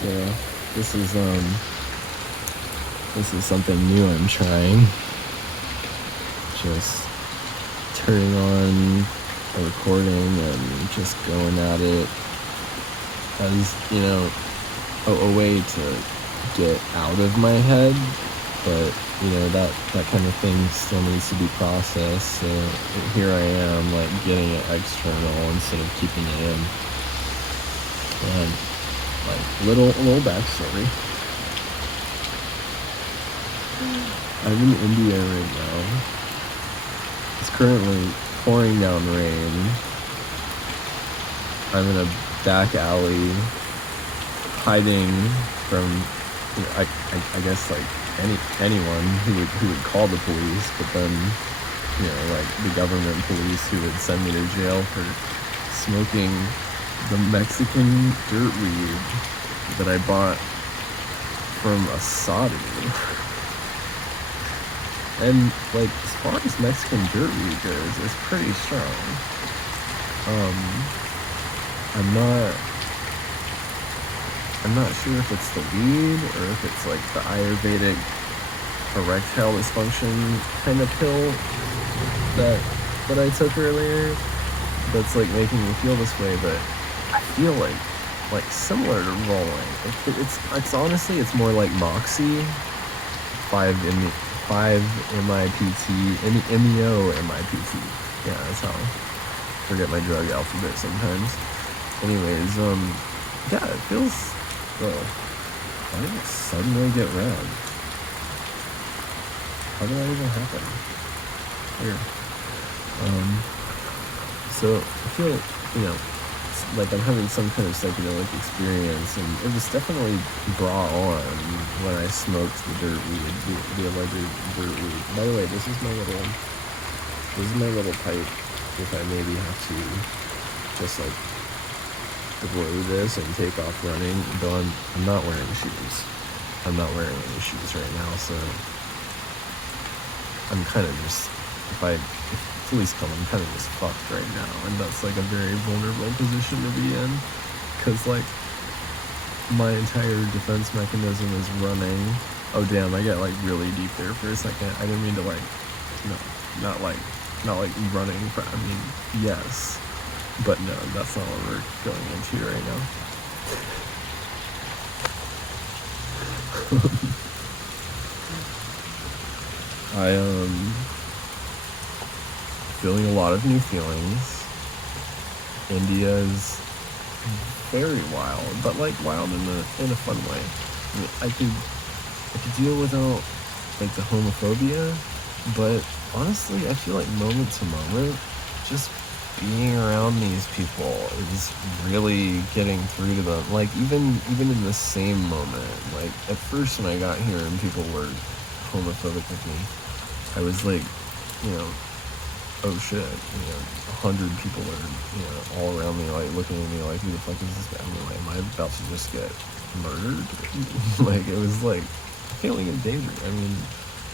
So this is something new I'm trying. Just turning on a recording and just going at it as, a way to get out of my head. But, that kind of thing still needs to be processed. So here I am, like, getting it external instead of keeping it in. And, like, little backstory. I'm in India right now. It's currently pouring down rain. I'm in a back alley, hiding from, I guess, like, anyone who would call the police, but then, like the government police who would send me to jail for smoking the Mexican dirt weed that I bought from a sadhu. And, like, as far as Mexican dirt weed goes, it's pretty strong. I'm not sure if it's the weed or if it's like the Ayurvedic erectile dysfunction kind of pill that I took earlier that's like making me feel this way, but I feel like similar to rolling. It's honestly, it's more like Moxie, 5-MIPT, MEO MIPT. Yeah, that's how I forget my drug alphabet sometimes. Anyways, yeah, it feels. Why did it suddenly get red? How did that even happen? Weird. So I feel, like I'm having some kind of psychedelic experience, and it was definitely brought on when I smoked the dirt weed, the alleged dirt weed. By the way, this is my little pipe. If I maybe have to just like blow this and take off running, though I'm not wearing shoes. I'm not wearing any shoes right now, so I'm kind of just, if police come, I'm kind of just fucked right now, and that's like a very vulnerable position to be in, because like my entire defense mechanism is running. Oh damn, I got like really deep there for a second. I didn't mean to like, not like running. I mean, yes. But no, that's not what we're going into right now. I feeling a lot of new feelings. India is very wild, but like wild in a fun way. I mean, I could deal without like the homophobia, but honestly, I feel like moment to moment, just being around these people is really getting through to them. Like even in the same moment, like at first when I got here and people were homophobic with me, I was like, oh shit, 100 people are, all around me, like looking at me like, who the fuck is this guy? Am I about to just get murdered? Like it was like feeling in danger. I mean,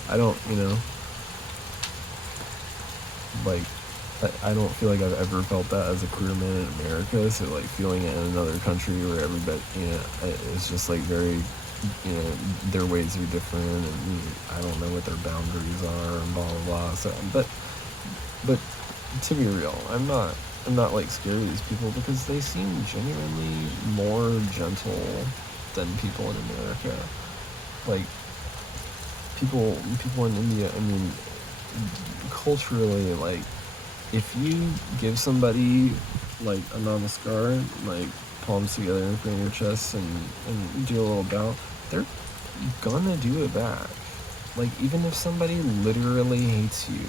I don't, like I don't feel like I've ever felt that as a queer man in America. So like feeling it in another country where everybody, it's just like very, their ways are different, and I don't know what their boundaries are, and blah blah blah. So, but to be real, I'm not like scared of these people because they seem genuinely more gentle than people in America. Like people in India, I mean, culturally, like, if you give somebody like a namaskar, like palms together in front of your chest and do a little bow, they're gonna do it back. Like even if somebody literally hates you,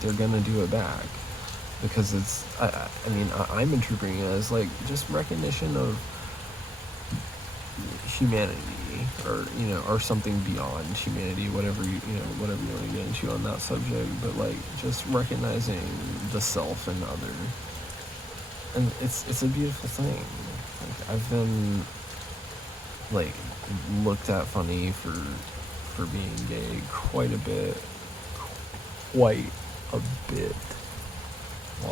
they're gonna do it back, because it's I'm interpreting it as like just recognition of humanity, or something beyond humanity, whatever you want to get into on that subject, but like just recognizing the self and other, and it's a beautiful thing. Like I've been like looked at funny for being gay quite a bit while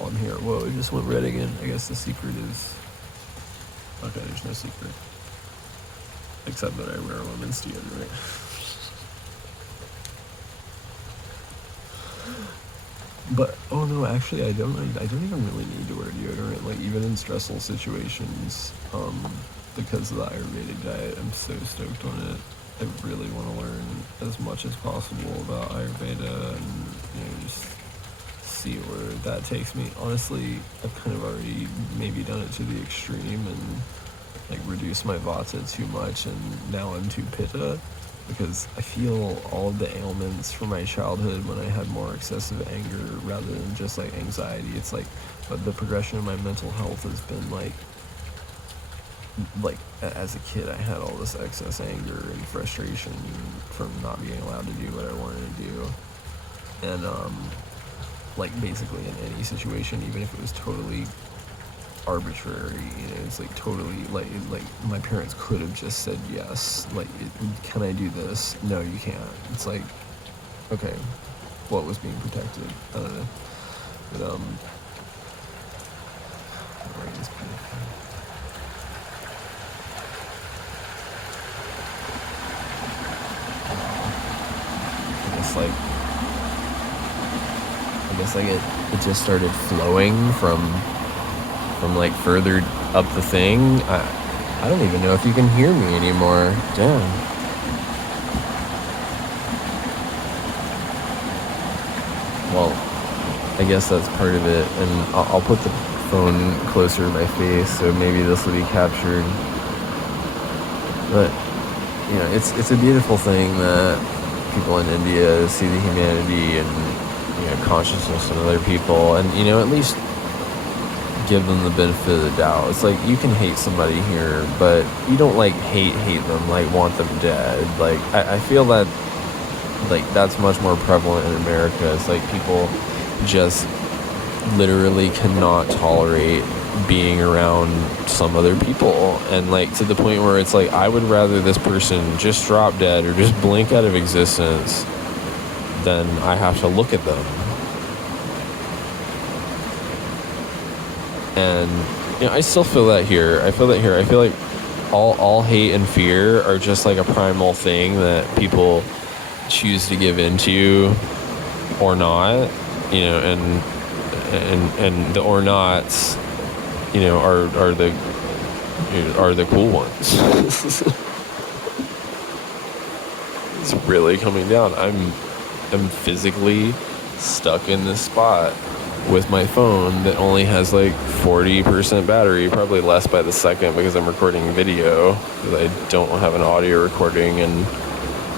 I'm here. Whoa, it just went red again. I guess the secret is okay. There's no secret. except that I wear women's deodorant. But oh no, actually I don't even really need to wear deodorant. Like even in stressful situations, because of the Ayurvedic diet, I'm so stoked on it. I really want to learn as much as possible about Ayurveda and just see where that takes me. Honestly, I've kind of already maybe done it to the extreme and like reduced my vata too much, and now I'm too pitta, because I feel all of the ailments from my childhood when I had more excessive anger rather than just like anxiety. It's like, but the progression of my mental health has been like as a kid I had all this excess anger and frustration from not being allowed to do what I wanted to do, and like basically in any situation, even if it was totally arbitrary, it's like totally like my parents could have just said yes, like, can I do this? No, you can't. It's like, okay, what was being protected? I don't know. But I guess like it just started flowing from like further up the thing. I don't even know if you can hear me anymore. Damn. Well, I guess that's part of it, and I'll put the phone closer to my face so maybe this will be captured. But it's a beautiful thing that people in India see the humanity and consciousness in other people, and at least give them the benefit of the doubt. It's like you can hate somebody here, but you don't like hate them, like want them dead. Like I feel that like that's much more prevalent in America. It's like people just literally cannot tolerate being around some other people, and like to the point where it's like I would rather this person just drop dead or just blink out of existence than I have to look at them. And I still feel that here. I feel like all hate and fear are just like a primal thing that people choose to give into or not, and the or nots, are the cool ones. It's really coming down. I'm physically stuck in this spot with my phone that only has like 40% battery, probably less by the second because I'm recording video, because I don't have an audio recording, and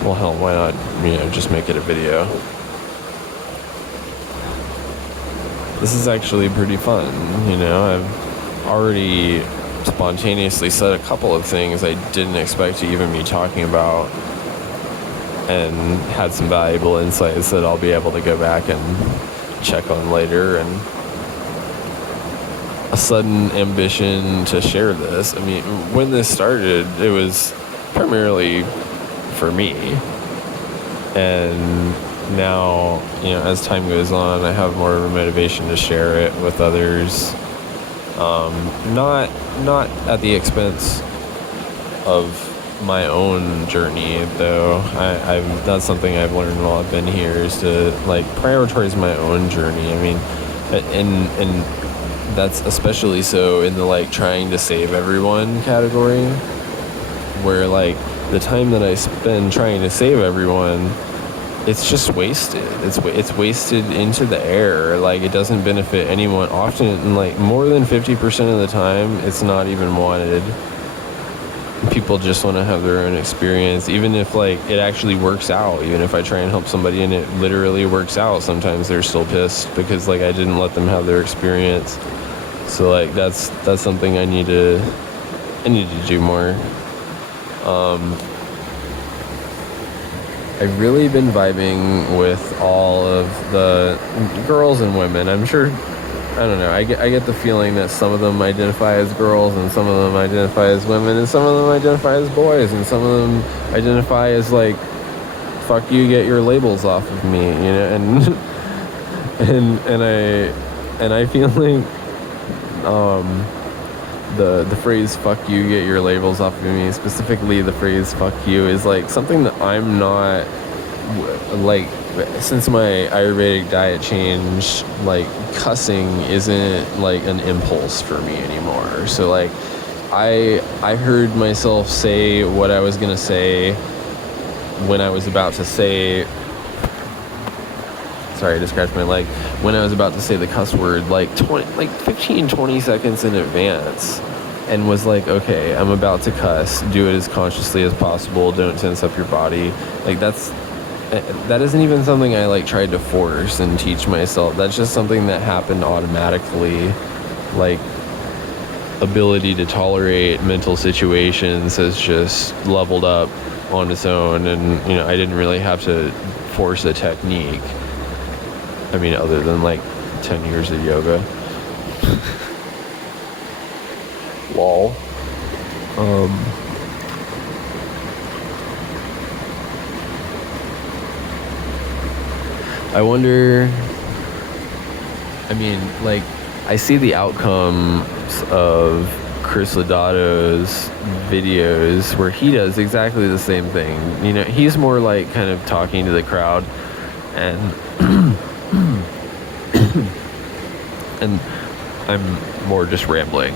well, hell, why not, just make it a video. This is actually pretty fun, I've already spontaneously said a couple of things I didn't expect to even be talking about, and had some valuable insights that I'll be able to go back and check on later, and a sudden ambition to share this. I mean, when this started, it was primarily for me, and now, as time goes on, I have more of a motivation to share it with others, not at the expense of my own journey, though. That's something I've learned while I've been here, is to like prioritize my own journey. I mean, and that's especially so in the like trying to save everyone category, where like the time that I spend trying to save everyone, it's just wasted. It's wasted into the air. Like it doesn't benefit anyone. Often, like more than 50% of the time, it's not even wanted. People just want to have their own experience, even if like it actually works out. Even if I try and help somebody and it literally works out, sometimes they're still pissed because like I didn't let them have their experience. So like that's something I need to do more. I've really been vibing with all of the girls and women. I'm sure, I don't know, I get the feeling that some of them identify as girls, and some of them identify as women, and some of them identify as boys, and some of them identify as like, fuck you, get your labels off of me, and and I feel like the phrase "fuck you," get your labels off of me. Specifically, the phrase "fuck you" is like something that I'm not like. Since my Ayurvedic diet change, like cussing isn't like an impulse for me anymore. So like, I heard myself say what I was gonna say when I was about to say. Sorry, I just scratched my leg. When I was about to say the cuss word, like 15-20 seconds in advance, and was like, okay, I'm about to cuss. Do it as consciously as possible. Don't tense up your body. Like that isn't even something I like tried to force and teach myself. That's just something that happened automatically. Like, ability to tolerate mental situations has just leveled up on its own, and I didn't really have to force a technique. I mean, other than like 10 years of yoga. Lol. I wonder, I mean, like, I see the outcomes of Chris Lodato's videos where he does exactly the same thing. He's more like kind of talking to the crowd, and and I'm more just rambling.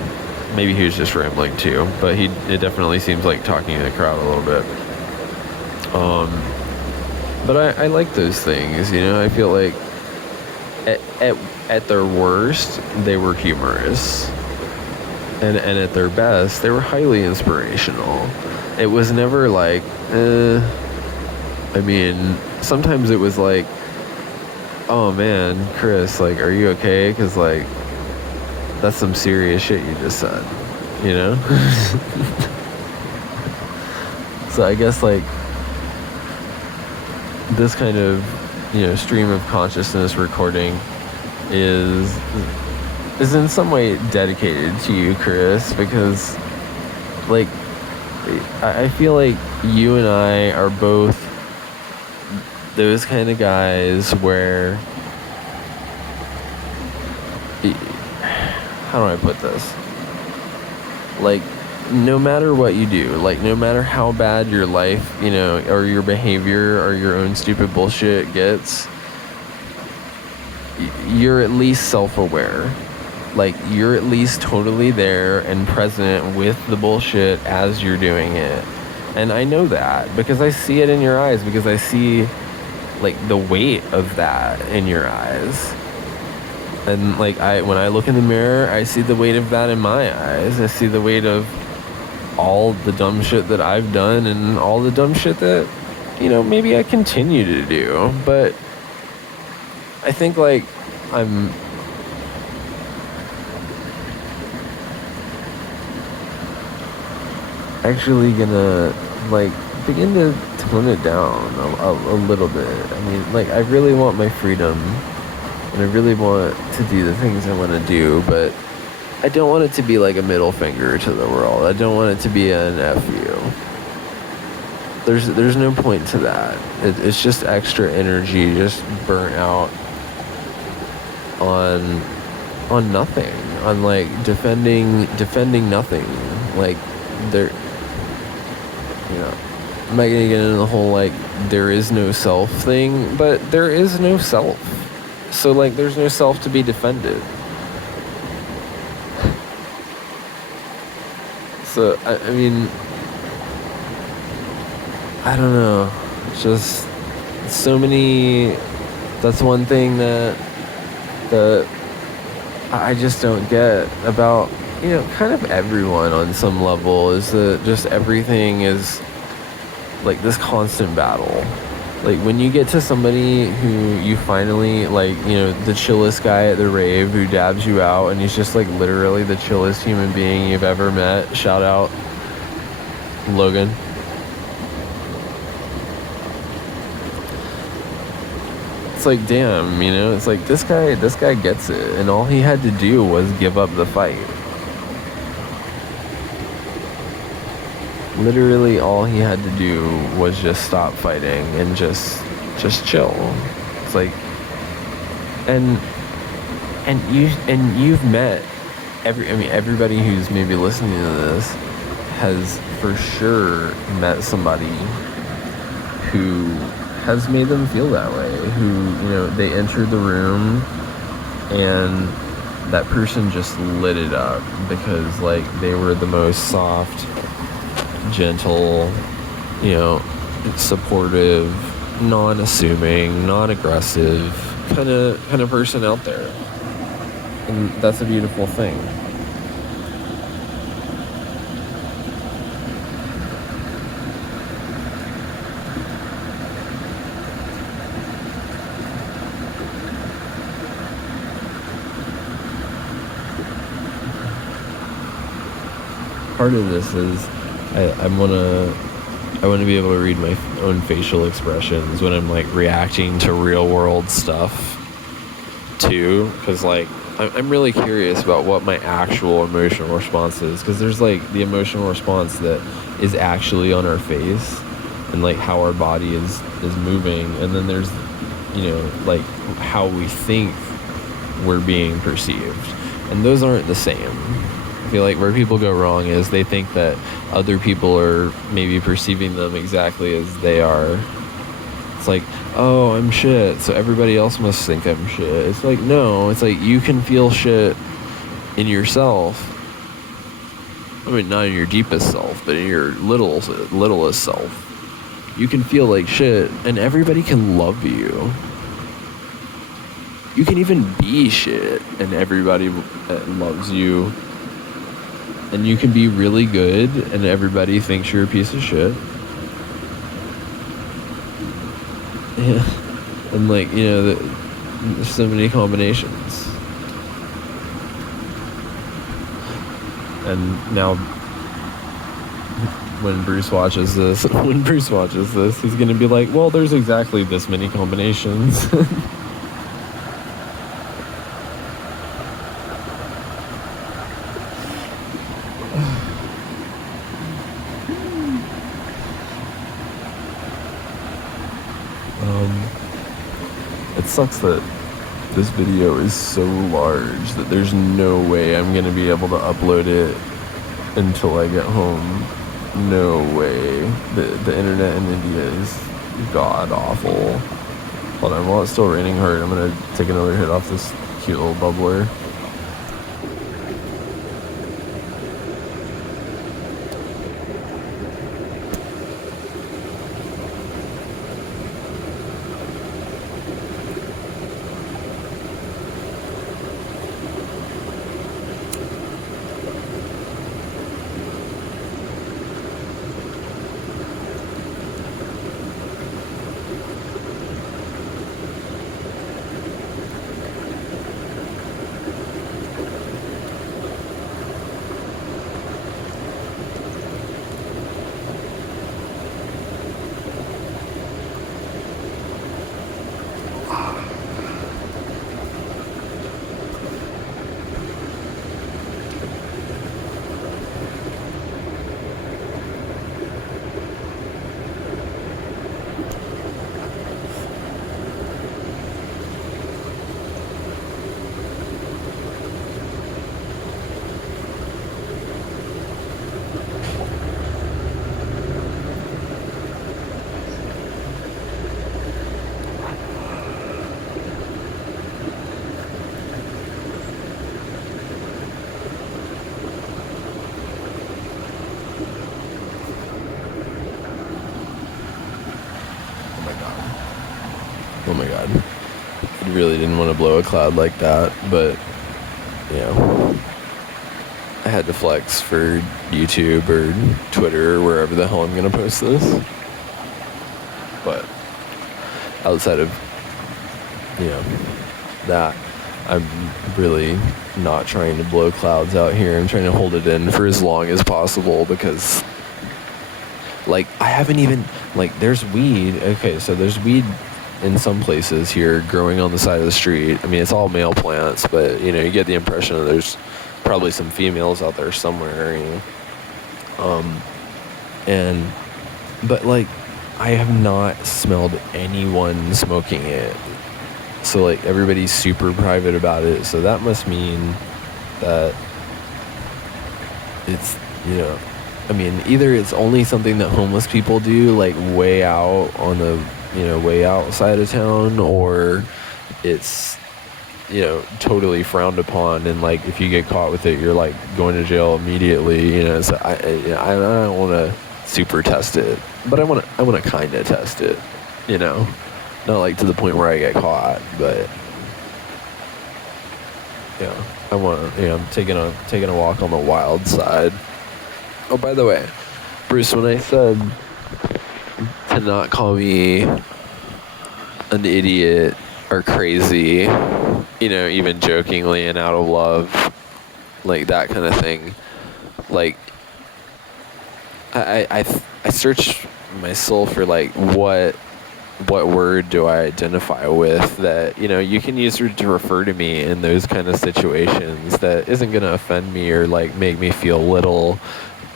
Maybe he was just rambling too, but it definitely seems like talking to the crowd a little bit. But I like those things, I feel like at their worst, they were humorous. And at their best, they were highly inspirational. It was never like, I mean, sometimes it was like, oh man, Chris, like, are you okay? Because, like, that's some serious shit you just said, So I guess, like, this kind of, stream of consciousness recording is in some way dedicated to you, Chris, because, like, I feel like you and I are both those kind of guys where, how do I put this? Like, no matter what you do, like, no matter how bad your life, or your behavior or your own stupid bullshit gets, you're at least self-aware. Like, you're at least totally there and present with the bullshit as you're doing it. And I know that because I see it in your eyes, because I see, like, the weight of that in your eyes. And, like, when I look in the mirror, I see the weight of that in my eyes. I see the weight of all the dumb shit that I've done and all the dumb shit that, maybe I continue to do. But I think, like, I'm actually gonna, like, begin to tone it down a little bit. I mean, like, I really want my freedom, and I really want to do the things I want to do, but I don't want it to be like a middle finger to the world. I don't want it to be an F you. There's no point to that. It's just extra energy, just burnt out on nothing, on, like, defending nothing. Like, there, I'm not gonna get into the whole, like, there is no self thing, but there is no self. So, like, there's no self to be defended. So, I mean, I don't know. It's just so many. That's one thing that I just don't get about, kind of everyone on some level, is that just everything is like this constant battle. Like, when you get to somebody who you finally, like, the chillest guy at the rave who dabs you out, and he's just, like, literally the chillest human being you've ever met. Shout out Logan. It's like, damn, it's like, this guy gets it, and all he had to do was give up the fight. Literally all he had to do was just stop fighting and just chill. It's like, and you've met everybody who's maybe listening to this has for sure met somebody who has made them feel that way, who, they entered the room and that person just lit it up because, like, they were the most soft, gentle, supportive, non-assuming, non-aggressive kind of person out there. And that's a beautiful thing. Part of this is I want to be able to read my own facial expressions when I'm, like, reacting to real world stuff too, because, like, I'm really curious about what my actual emotional response is, because there's, like, the emotional response that is actually on our face and, like, how our body is moving, and then there's, like, how we think we're being perceived, and those aren't the same. I feel like where people go wrong is they think that other people are maybe perceiving them exactly as they are. It's like, oh, I'm shit, so everybody else must think I'm shit. It's like, no, it's like you can feel shit in yourself. I mean, not in your deepest self, but in your littlest self. You can feel like shit, and everybody can love you. You can even be shit, and everybody loves you. And you can be really good, and everybody thinks you're a piece of shit. Yeah. And, like, there's so many combinations. And now, when Bruce watches this, he's gonna be like, well, there's exactly this many combinations. It sucks that this video is so large that there's no way I'm gonna be able to upload it until I get home. No way. The internet in India is god awful. Hold on, while it's still raining hard, I'm gonna take another hit off this cute little bubbler. Oh my god. I really didn't want to blow a cloud like that, but, I had to flex for YouTube or Twitter or wherever the hell I'm going to post this. But outside of, that, I'm really not trying to blow clouds out here. I'm trying to hold it in for as long as possible because, like, I haven't even, like, there's weed. Okay, so there's weed in some places here growing on the side of the street. I mean, it's all male plants, but, you get the impression that there's probably some females out there somewhere, but, like, I have not smelled anyone smoking it. So, like, everybody's super private about it. So that must mean that it's, you know, I mean, either it's only something that homeless people do, like way out on the, way outside of town, or it's, totally frowned upon, and like if you get caught with it, you're like going to jail immediately. So I don't want to super test it, but I want to kind of test it. Not like to the point where I get caught, but I want to. I'm taking a walk on the wild side. Oh, by the way, Bruce, when I said to not call me an idiot or crazy, even jokingly and out of love, like that kind of thing, like I search my soul for like what word do I identify with that you can use to refer to me in those kind of situations that isn't going to offend me or like make me feel little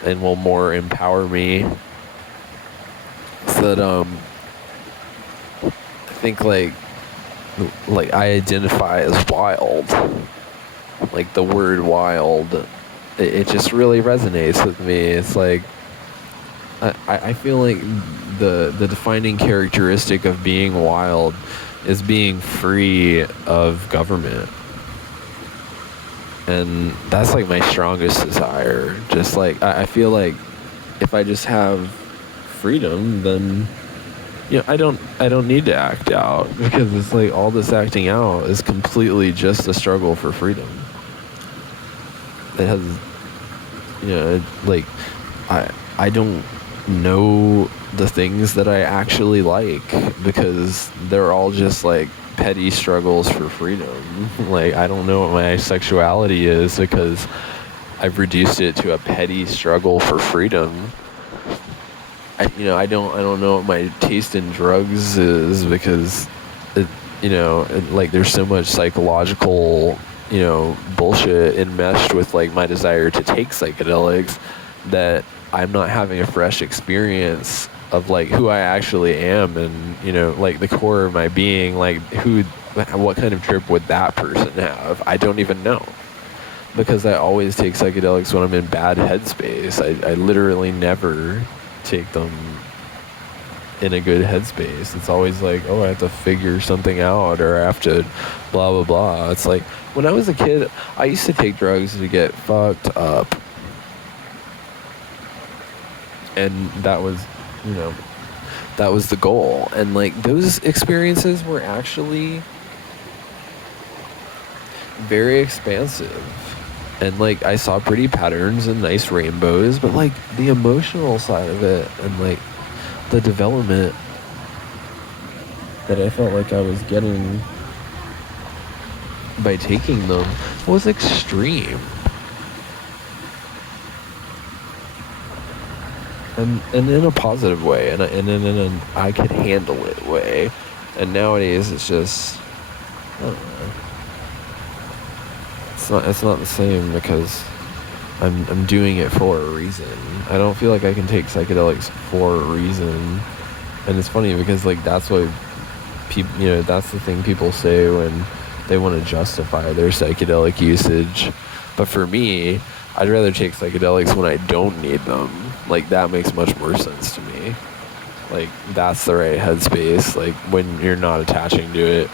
and will more empower me. So that I think like I identify as wild. Like the word wild, it just really resonates with me. It's like I feel like the defining characteristic of being wild is being free of government. And that's like my strongest desire. Just like I feel like if I just have freedom, then I don't need to act out, because it's like all this acting out is completely just a struggle for freedom. It has like I don't know the things that I actually like, because they're all just like petty struggles for freedom. Like I don't know what my sexuality is, because I've reduced it to a petty struggle for freedom. I don't know what my taste in drugs is, because like there's so much psychological bullshit enmeshed with like my desire to take psychedelics that I'm not having a fresh experience of like who I actually am, and like the core of my being. Like what kind of trip would that person have? I don't even know, because I always take psychedelics when I'm in bad headspace. I literally never take them in a good headspace. It's always like, oh, I have to figure something out, or I have to blah blah blah. It's like when I was a kid, I used to take drugs to get fucked up, and that was the goal. And like those experiences were actually very expansive, and like I saw pretty patterns and nice rainbows, but like the emotional side of it and like the development that I felt like I was getting by taking them was extreme. And in a positive way, and in an I could handle it way. And nowadays it's just, I don't know. It's not the same, because I'm doing it for a reason. I don't feel like I can take psychedelics for a reason. And it's funny, because like that's what people, that's the thing people say when they want to justify their psychedelic usage. But for me, I'd rather take psychedelics when I don't need them. Like that makes much more sense to me. Like that's the right headspace, like when you're not attaching to it.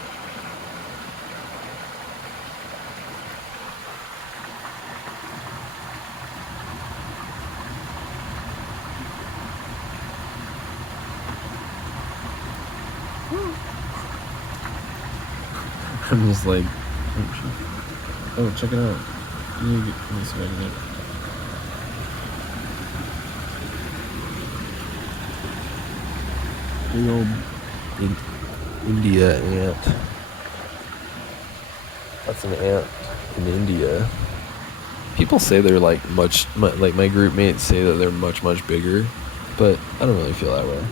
I'm just like, oh, check it out. Let me see if I can get it. Big old India ant. That's an ant in India. People say they're like like my group mates say that they're much, much bigger, but I don't really feel that way.